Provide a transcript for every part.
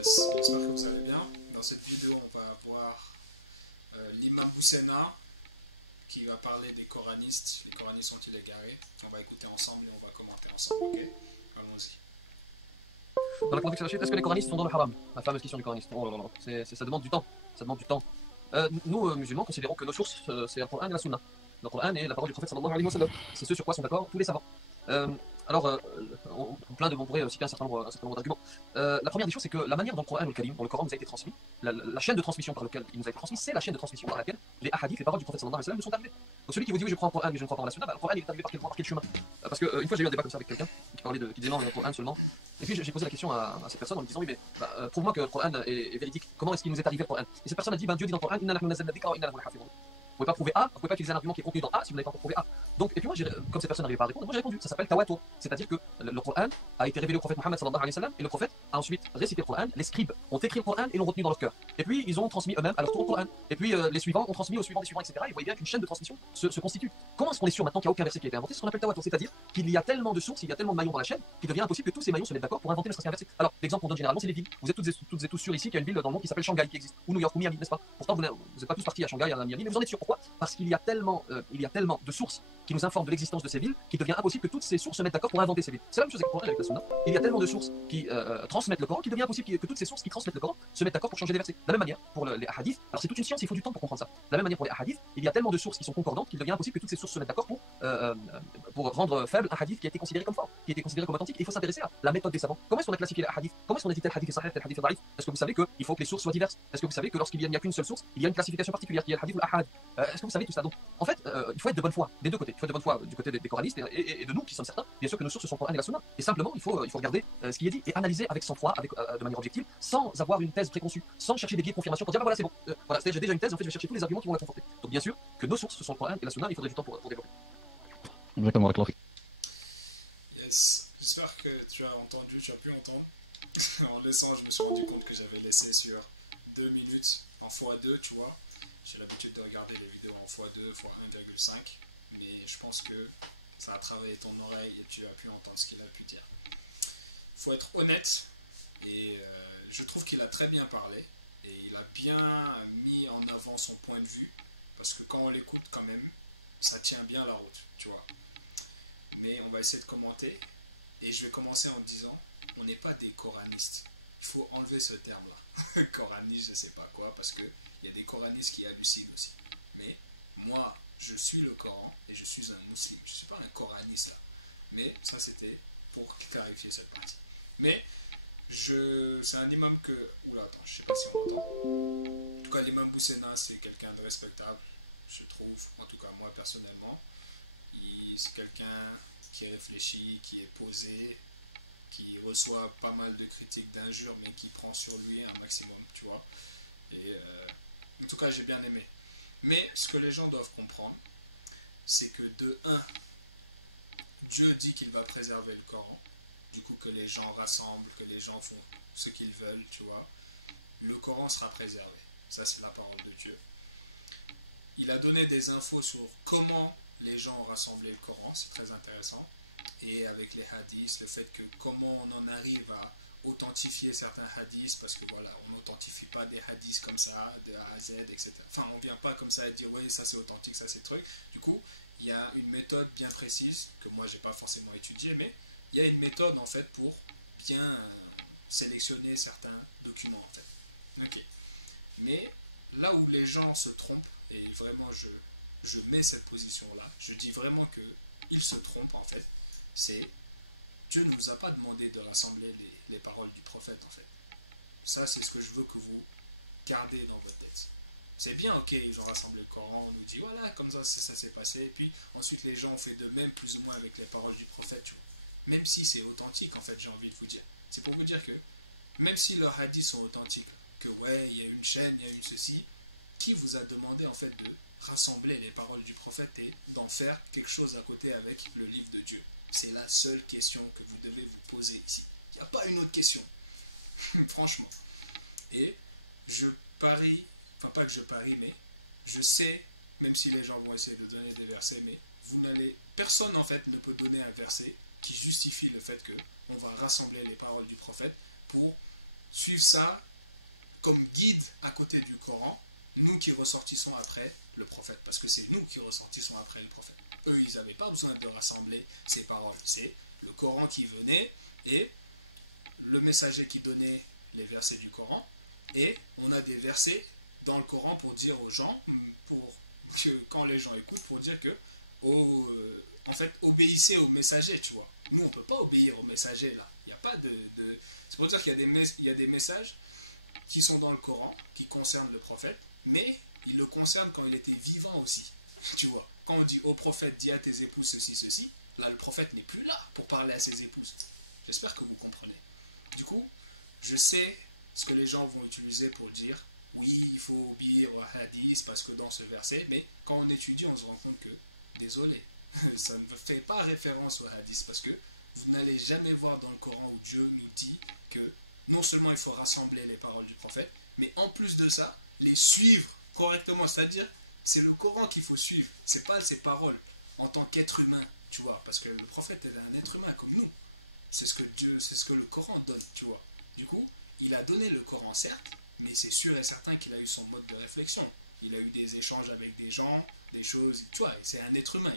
Yes, j'espère que vous allez bien. Dans cette vidéo, on va voir l'imam Boussena qui va parler des coranistes. Les coranistes sont-ils égarés? On va écouter ensemble et on va commenter ensemble, ok? Allons-y. Dans la conviction est-ce que les coranistes sont dans le haram? La fameuse question du coraniste. Oh là là, ça demande du temps. Ça demande du temps. Nous, musulmans, considérons que nos sources, c'est le Coran et la Sunna. Le Coran et la parole du prophète sallallahu alayhi wa sallam. C'est ce sur quoi sont d'accord tous les savants. Euh, alors, on pourrait citer un certain nombre d'arguments. La première des choses, c'est que la manière dont le Coran ou le Karim, dont le Coran nous a été transmis, la chaîne de transmission par laquelle il nous a été transmis, c'est la chaîne de transmission par laquelle les hadiths, les paroles du prophète sallallahu alayhi wa sallam nous sont arrivées. Donc celui qui vous dit oui, je crois en Coran mais je ne crois pas en la Sunna, bah, le Coran il est arrivé par quel chemin? Parce que une fois j'ai eu un débat comme ça avec quelqu'un qui disait non, le Coran seulement. Et puis j'ai posé la question à cette personne en lui disant oui, mais prouve-moi que le Coran est véridique. Comment est-ce qu'il nous est arrivé le Coran? Et cette personne a dit ben Dieu dit dans le Coran inna nahnu nazzalna dhikra wa inna lahu lahafidhun. Vous pouvez pas prouver A, vous pouvez pas utiliser un argument qui est contenu dans A si vous n'avez pas encore prouvé A. Donc, et puis moi, comme cette personne n'arrivait pas à répondre, moi j'ai répondu. Ça s'appelle tawatur. C'est-à-dire que le Coran a été révélé au prophète Mohammed sallallahu alayhi wa sallam et le prophète a ensuite récité le Coran. Les scribes ont écrit le Coran et l'ont retenu dans leur cœur. Et puis ils ont transmis eux-mêmes à leur tour le Coran. Et puis les suivants ont transmis aux suivants des suivants, etc. Et vous voyez bien qu'une chaîne de transmission se constitue. Comment est-ce qu'on est sûr maintenant qu'il n'y a aucun verset qui a été inventé? C'est ce qu'on appelle tawatur. C'est-à-dire qu'il y a tellement de sources, il y a tellement de maillons dans la chaîne qu'il devient impossible que tous ces maillons se mettent d'accord pour inventer ne serait-ce qu'un verset. Alors, l'exemple qu'on donne généralement, c'est les villes. Vous êtes toutes et tous sûrs ici qu'il y a une ville dans le monde qui s'appelle Shanghai qui existe, ou New York, ou Miami, n'est-ce pas? Pourtant, vous n'êtes pas tous partis à Shanghai, à Miami, mais vous en êtes sûrs. Pourquoi? Parce qu'il y a tellement de sources qui nous informent de l'existence de ces villes qu'il devient impossible que toutes ces sources se mettent d'accord pour inventer ces villes. C'est la même chose avec le Coran et avec la Sunna. Il y a tellement de sources qui transmettent le Coran qu'il devient impossible que toutes ces sources qui transmettent le Coran se mettent d'accord pour changer des versets. De la même manière pour les hadiths, alors c'est toute une science, il faut du temps pour comprendre ça. De la même manière pour les hadiths, il y a tellement de sources qui sont concordantes qu'il devient impossible que toutes ces sources se mettent d'accord pour rendre faible un hadith qui a été considéré comme fort, qui a été considéré comme authentique. Et il faut s'intéresser à la méthode des savants. Comment est-ce qu'on a classifié les hadiths? Comment est-ce qu'on a dit tel hadith est sahih, tel hadith est daif? Est-ce que vous savez qu'il faut que les sources soient diverses? Est-ce que vous savez que lorsqu'il n'y a qu'une seule source, il y a une classification particulière qui est le hadith ou l'ahad? Est-ce que vous savez tout ça? Donc, en fait, il faut être de bonne foi des deux côtés. Il faut être de bonne foi du côté des coranistes et de nous qui sommes certains, bien sûr que nos sources sont le Coran et la Sunna. Et simplement, il faut regarder ce qui est dit et analyser avec sang-froid, de manière objective, sans avoir une thèse préconçue, sans chercher des biais de confirmation pour dire bah voilà c'est bon. Voilà, c'est-à-dire j'ai déjà une thèse, en fait je vais chercher tous les arguments qui vont la conforter. Donc bien sûr que nos sources ce sont le Coran et la Sunna, il faudrait du temps pour développer. Exactement, avec l'Afrique. Yes, j'espère que tu as entendu, tu as pu entendre. En laissant, je me suis rendu compte que j'avais laissé sur 2 minutes en x2, tu vois. J'ai l'habitude de regarder les vidéos en x2, x1,5, mais je pense que ça a travaillé ton oreille et tu as pu entendre ce qu'il a pu dire. Il faut être honnête et je trouve qu'il a très bien parlé et il a bien mis en avant son point de vue parce que quand on l'écoute quand même, ça tient bien la route, tu vois. Mais on va essayer de commenter et je vais commencer en disant on n'est pas des coranistes. Il faut enlever ce terme-là. Coraniste, je sais pas quoi, parce qu'il y a des coranistes qui hallucinent aussi. Mais moi, je suis le Coran et je suis un musulman. Je ne suis pas un coraniste là. Mais ça, c'était pour clarifier cette partie. Mais c'est un imam que... Oula, attends, je sais pas si on entend. En tout cas, l'imam Boussena, c'est quelqu'un de respectable, je trouve. En tout cas, moi, personnellement. C'est quelqu'un qui réfléchit, qui est posé, qui reçoit pas mal de critiques, d'injures, mais qui prend sur lui un maximum, tu vois. Et en tout cas, j'ai bien aimé. Mais ce que les gens doivent comprendre, c'est que de un, Dieu dit qu'il va préserver le Coran. Du coup, que les gens rassemblent, que les gens font ce qu'ils veulent, tu vois. Le Coran sera préservé. Ça, c'est la parole de Dieu. Il a donné des infos sur comment les gens ont rassemblé le Coran, c'est très intéressant. Et avec les hadiths, le fait que comment on en arrive à authentifier certains hadiths, parce que voilà, on n'authentifie pas des hadiths comme ça, de A à Z, etc. Enfin, on ne vient pas comme ça et dire oui, ça c'est authentique, ça c'est truc. Du coup, il y a une méthode bien précise, que moi j'ai pas forcément étudiée, mais il y a une méthode en fait pour bien sélectionner certains documents en fait. Ok. Mais là où les gens se trompent, et vraiment je mets cette position-là, je dis vraiment qu'ils se trompent en fait, c'est Dieu ne nous a pas demandé de rassembler les paroles du prophète en fait. Ça c'est ce que je veux que vous gardez dans votre tête. C'est bien, ok, ils ont rassemblé le Coran, on nous dit voilà, comme ça s'est passé, et puis ensuite les gens ont fait de même plus ou moins avec les paroles du prophète, tu vois. Même si c'est authentique en fait, j'ai envie de vous dire. C'est pour vous dire que même si leurs hadiths sont authentiques, que ouais, il y a une chaîne, il y a une ceci, qui vous a demandé en fait de rassembler les paroles du prophète et d'en faire quelque chose à côté avec le livre de Dieu? C'est la seule question que vous devez vous poser ici. Il n'y a pas une autre question. Franchement. Et je parie, enfin pas que je parie, mais je sais, même si les gens vont essayer de donner des versets, mais personne en fait ne peut donner un verset qui justifie le fait qu'on va rassembler les paroles du prophète pour suivre suivre ça comme guide à côté du Coran, nous qui ressortissons après le prophète, parce que c'est nous qui ressortissons après le prophète. Eux, ils n'avaient pas besoin de rassembler ces paroles. C'est le Coran qui venait et le messager qui donnait les versets du Coran. Et on a des versets dans le Coran pour dire aux gens, pour que quand les gens écoutent, pour dire que en fait, obéissez au messager, tu vois. Nous, on ne peut pas obéir au messager, là. Il n'y a pas de... C'est pour dire qu'il y a des messages qui sont dans le Coran, qui concernent le prophète, mais il le concerne quand il était vivant aussi, tu vois. Quand on dit au prophète, dis à tes épouses ceci, ceci, là, le prophète n'est plus là pour parler à ses épouses. J'espère que vous comprenez. Du coup, je sais ce que les gens vont utiliser pour dire, oui, il faut obéir au hadith, parce que dans ce verset, mais quand on étudie, on se rend compte que, désolé, ça ne fait pas référence au hadith, parce que vous n'allez jamais voir dans le Coran où Dieu nous dit que non seulement il faut rassembler les paroles du prophète, mais en plus de ça, les suivre correctement. C'est-à-dire, c'est le Coran qu'il faut suivre, c'est pas ses paroles en tant qu'être humain, tu vois, parce que le prophète est un être humain comme nous. C'est ce que le Coran donne, tu vois. Du coup, il a donné le Coran, certes, mais c'est sûr et certain qu'il a eu son mode de réflexion. Il a eu des échanges avec des gens, des choses, tu vois, c'est un être humain.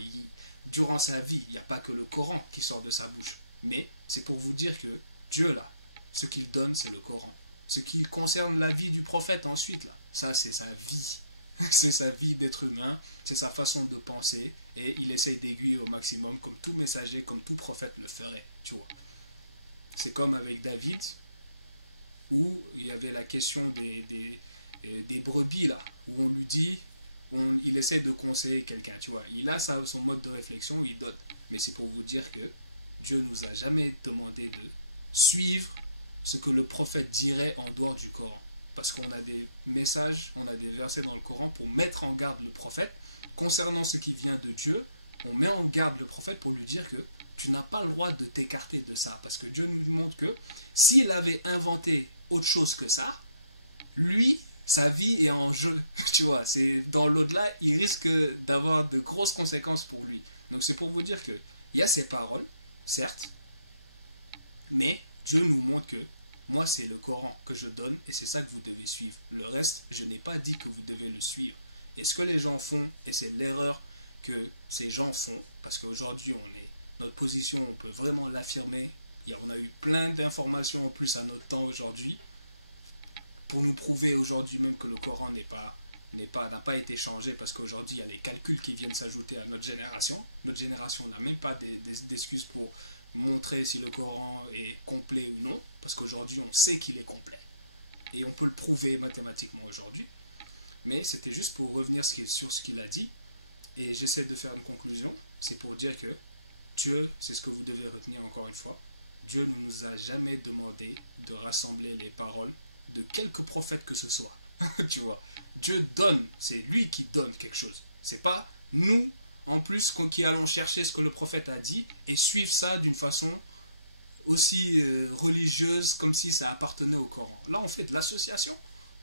Durant sa vie, il n'y a pas que le Coran qui sort de sa bouche. Mais c'est pour vous dire que Dieu, là, ce qu'il donne, c'est le Coran. Ce qui concerne la vie du prophète ensuite, là, ça, c'est sa vie. C'est sa vie d'être humain, c'est sa façon de penser, et il essaye d'aiguiller au maximum, comme tout messager, comme tout prophète le ferait, tu vois. C'est comme avec David, où il y avait la question des brebis, là, où on lui dit, il essaie de conseiller quelqu'un, tu vois. Il a son mode de réflexion, il donne. Mais c'est pour vous dire que Dieu nous a jamais demandé de suivre ce que le prophète dirait en dehors du Coran. Parce qu'on a des messages, on a des versets dans le Coran pour mettre en garde le prophète concernant ce qui vient de Dieu. On met en garde le prophète pour lui dire que tu n'as pas le droit de t'écarter de ça. Parce que Dieu nous montre que s'il avait inventé autre chose que ça, lui, sa vie est en jeu. Tu vois, c'est dans l'autre là, il risque d'avoir de grosses conséquences pour lui. Donc c'est pour vous dire qu'il y a ces paroles, certes, mais Dieu nous montre que moi, c'est le Coran que je donne et c'est ça que vous devez suivre. Le reste, je n'ai pas dit que vous devez le suivre. Et ce que les gens font, et c'est l'erreur que ces gens font, parce qu'aujourd'hui, notre position, on peut vraiment l'affirmer. On a eu plein d'informations en plus à notre temps aujourd'hui pour nous prouver aujourd'hui même que le Coran n'a pas été changé, parce qu'aujourd'hui, il y a des calculs qui viennent s'ajouter à notre génération. Notre génération n'a même pas d'excuses pour montrer si le Coran est complet ou non, parce qu'aujourd'hui on sait qu'il est complet et on peut le prouver mathématiquement aujourd'hui. Mais c'était juste pour revenir sur ce qu'il a dit, et j'essaie de faire une conclusion. C'est pour dire que Dieu, c'est ce que vous devez retenir encore une fois, Dieu ne nous a jamais demandé de rassembler les paroles de quelque prophète que ce soit. Tu vois, Dieu donne, c'est lui qui donne quelque chose, c'est pas nous en plus qui allons chercher ce que le prophète a dit et suivre ça d'une façon aussi religieuse, comme si ça appartenait au Coran. Là, on fait de l'association.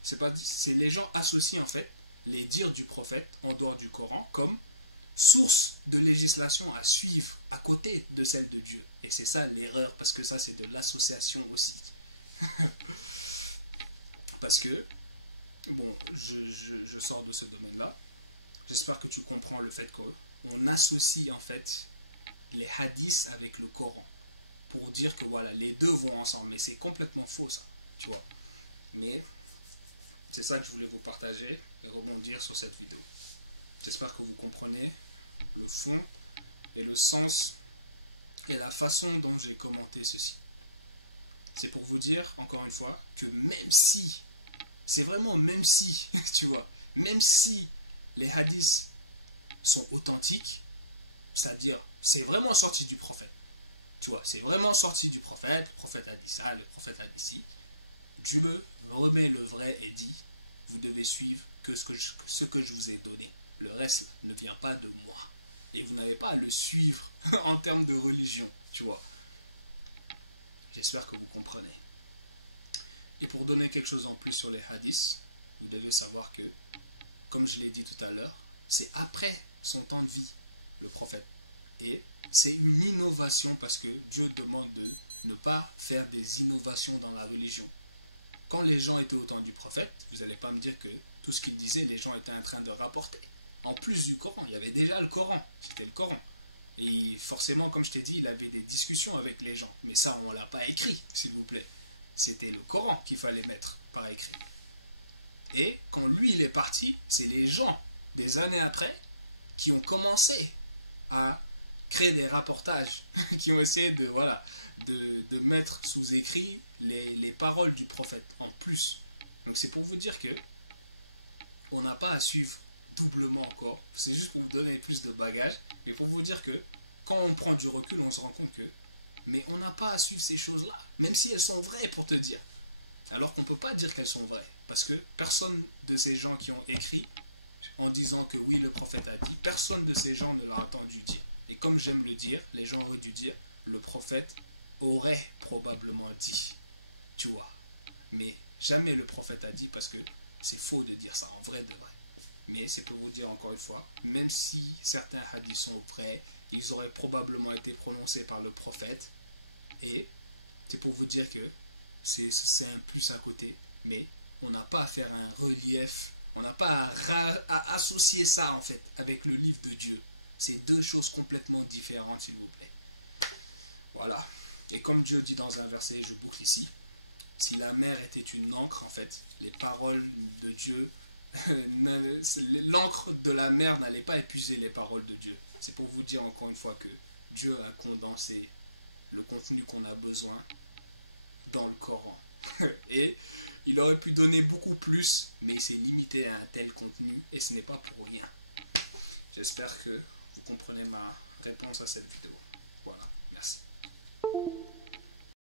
C'est les gens associent en fait les dires du prophète en dehors du Coran comme source de législation à suivre à côté de celle de Dieu. Et c'est ça l'erreur, parce que ça, c'est de l'association aussi. Parce que, bon, je sors de ce domaine-là. J'espère que tu comprends le fait qu'on associe en fait les hadiths avec le Coran pour dire que voilà, les deux vont ensemble. Mais c'est complètement faux ça, tu vois. Mais c'est ça que je voulais vous partager et rebondir sur cette vidéo. J'espère que vous comprenez le fond et le sens et la façon dont j'ai commenté ceci. C'est pour vous dire, encore une fois, que même si, c'est vraiment même si, tu vois, même si les hadiths sont authentiques, c'est-à-dire, c'est vraiment sorti du prophète. Tu vois, c'est vraiment sorti du prophète, le prophète a dit ça, le prophète a dit ci. Dieu remet le vrai et dit, vous devez suivre que ce que je vous ai donné. Le reste ne vient pas de moi. Et vous n'avez pas à le suivre en termes de religion, tu vois. J'espère que vous comprenez. Et pour donner quelque chose en plus sur les hadiths, vous devez savoir que, comme je l'ai dit tout à l'heure, c'est après son temps de vie, le prophète. Et c'est une innovation parce que Dieu demande de ne pas faire des innovations dans la religion. quand les gens étaient au temps du prophète, vous n'allez pas me dire que tout ce qu'il disait, les gens étaient en train de rapporter. En plus du Coran, il y avait déjà le Coran, c'était le Coran. Et forcément, comme je t'ai dit, il avait des discussions avec les gens. Mais ça, on ne l'a pas écrit, s'il vous plaît. C'était le Coran qu'il fallait mettre par écrit. Et quand lui, il est parti, c'est les gens, des années après, qui ont commencé à créer des rapportages, qui ont essayé de, voilà, de mettre sous écrit les paroles du prophète en plus. Donc c'est pour vous dire que on n'a pas à suivre doublement encore. C'est juste pour vous donner plus de bagages et pour vous dire que quand on prend du recul, on se rend compte que mais on n'a pas à suivre ces choses-là, même si elles sont vraies pour te dire. Alors qu'on ne peut pas dire qu'elles sont vraies, parce que personne de ces gens qui ont écrit en disant que oui, le prophète a dit, personne de ces gens ne l'a entendu dire. Et comme j'aime le dire, les gens auraient dû dire, le prophète aurait probablement dit, tu vois. Mais jamais le prophète a dit, parce que c'est faux de dire ça, en vrai de vrai. Mais c'est pour vous dire encore une fois, même si certains hadiths sont vrais, ils auraient probablement été prononcés par le prophète. Et c'est pour vous dire que c'est un plus à côté. Mais on n'a pas à faire un relief, on n'a pas à associer ça en fait avec le livre de Dieu. C'est deux choses complètement différentes, s'il vous plaît. Voilà. Et comme Dieu dit dans un verset, je boucle ici, si la mer était une encre, en fait, les paroles de Dieu, l'encre de la mer n'allait pas épuiser les paroles de Dieu. C'est pour vous dire encore une fois que Dieu a condensé le contenu qu'on a besoin dans le Coran. Et il aurait pu donner beaucoup plus, mais il s'est limité à un tel contenu, et ce n'est pas pour rien. J'espère que vous comprenez ma réponse à cette vidéo. Voilà, merci.